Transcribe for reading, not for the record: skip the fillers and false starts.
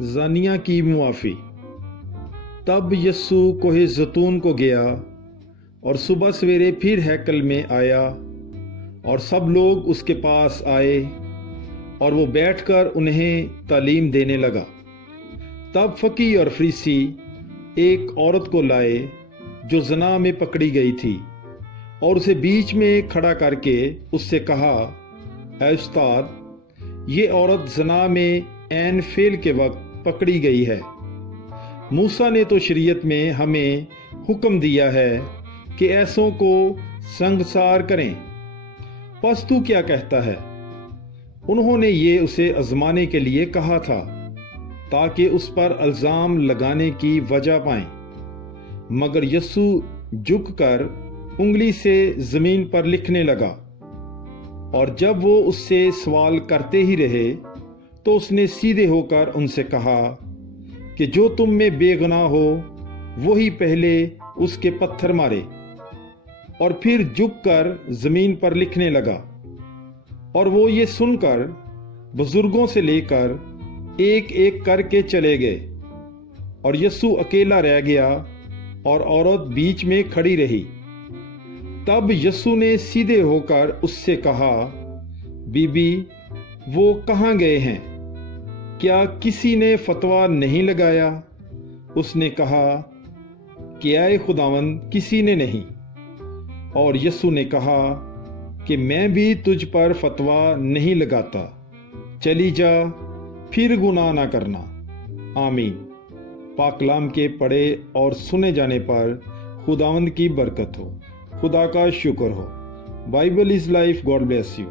زانیہ کی معافی۔ تب یسو کوہ زیتون کو گیا اور صبح سویرے پھر ہیکل میں آیا اور سب لوگ اس کے پاس آئے اور وہ بیٹھ کر انہیں تعلیم دینے لگا۔ تب فقیہ اور فریسی ایک عورت کو لائے جو زنا میں پکڑی گئی تھی، اور اسے بیچ میں کھڑا کر کے اس سے کہا، اے استاد، یہ عورت زنا میں عین فعل کے وقت پکڑی گئی ہے۔ موسیٰ نے تو شریعت میں ہمیں حکم دیا ہے کہ ایسوں کو سنگسار کریں، پس تو کیا کہتا ہے؟ انہوں نے یہ اسے آزمانے کے لیے کہا تھا تاکہ اس پر الزام لگانے کی وجہ پائیں۔ مگر یسوع جھک کر انگلی سے زمین پر لکھنے لگا، اور جب وہ اس سے سوال کرتے ہی رہے تو اس نے سیدھے ہو کر ان سے کہا کہ جو تم میں بے گناہ ہو وہی پہلے اس کے پتھر مارے، اور پھر جھک کر زمین پر لکھنے لگا۔ اور وہ یہ سن کر بزرگوں سے لے کر ایک ایک کر کے چلے گئے، اور یسوع اکیلا رہ گیا اور عورت بیچ میں کھڑی رہی۔ تب یسوع نے سیدھے ہو کر اس سے کہا، بی بی، وہ کہاں گئے ہیں؟ کیا کسی نے فتویٰ نہیں لگایا؟ اس نے کہا کہ اے خداوند، کسی نے نہیں۔ اور یسوع نے کہا کہ میں بھی تجھ پر فتویٰ نہیں لگاتا، چلی جا، پھر گناہ نہ کرنا۔ آمین۔ پاک کلام کے پڑھے اور سنے جانے پر خداوند کی برکت ہو، خدا کا شکر ہو۔ Bible is life. God bless you.